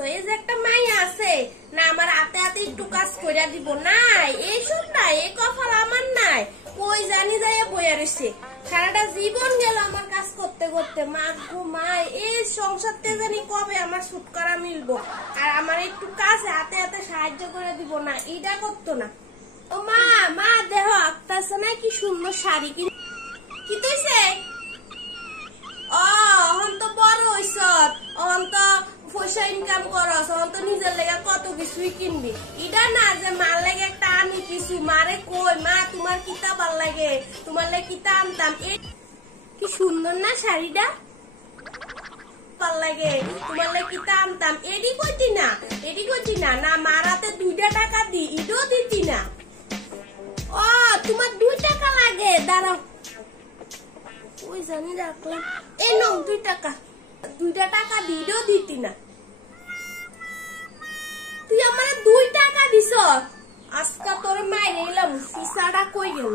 আছো, এই যে একটা মাইয়া আছে না আমার হাতে হাতে একটু কাজ কইরা দিব নাই, এইসব নাই, এই কপাল আমার নাই। কই জানি যাইয়া বইয়া রইছে, সারাটা জীবন গেল আমার কাজ করতে করতে। মা গো মা, এই সংসারতে জানি কবে আমার ছুটকারা মিলবো, আর আমার একটু কাজ হাতে হাতে সাহায্য করে দিব না, এটা করতো না। ও মা, মা দেহ আঁকতাছে না, কি সুন্দর শাড়ি কি তৈছে। অহন তো বড় হইছ, অহন তো পয়সা ইনকাম করস, অহন তো নিজের লেগে কত কিছুই কিনবি। এটা না যে মার লেগে একটা আনি কিছু, মারে কই মা তোমার কিতা ভাল লাগে, তোমার লেগে কিতা আনতাম। কি সুন্দর না শাড়িটা, ভাল লাগে, তোমার লেগে কিতা আনতাম। এডি কইতি না, এডি কইতি না, না মার হাতে 2 টাকা দি, ইডও দিতি না। ও তোমার 2 টাকা লাগে, দাঁড়াও ওই জানি রাখলাম। এই নাও 2 টাকা, 2 টাকা দিলেও দিতি না। তুই আমার 2 টাকা দিছ, আজকা তোর মাইরে এলাম, সিসাটা কই গেল।